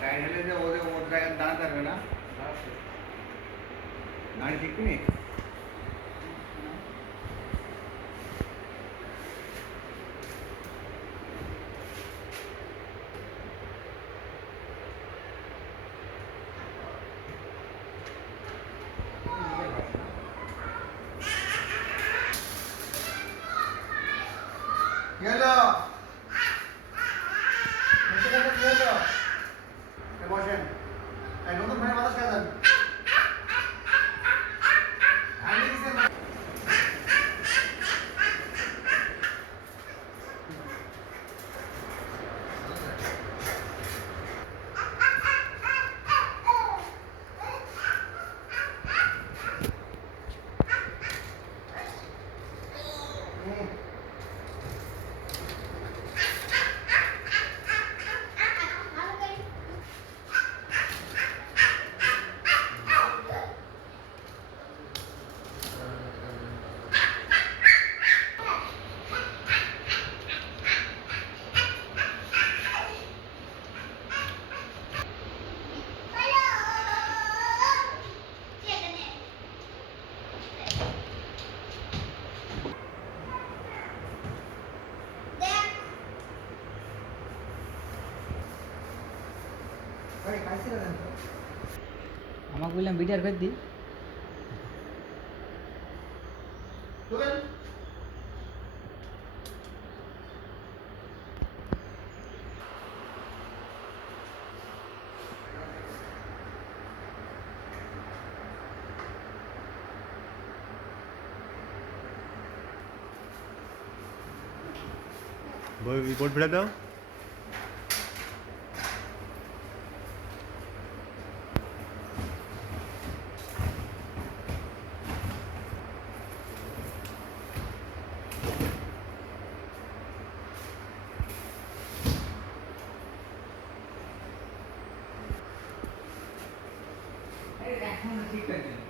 টাইট হলে যে ওদের ওর জায়গায় দাঁড়াতে পারবে না, দাঁড়িয়ে শিখবি। কি হলো? কি হলো? বসেন। নতুন ভাই বাতাস খাবেন। আমাকে বললাম বিটার ফের দি रिपोर्ट भेजा दाओ। এখন ঠিক আছে।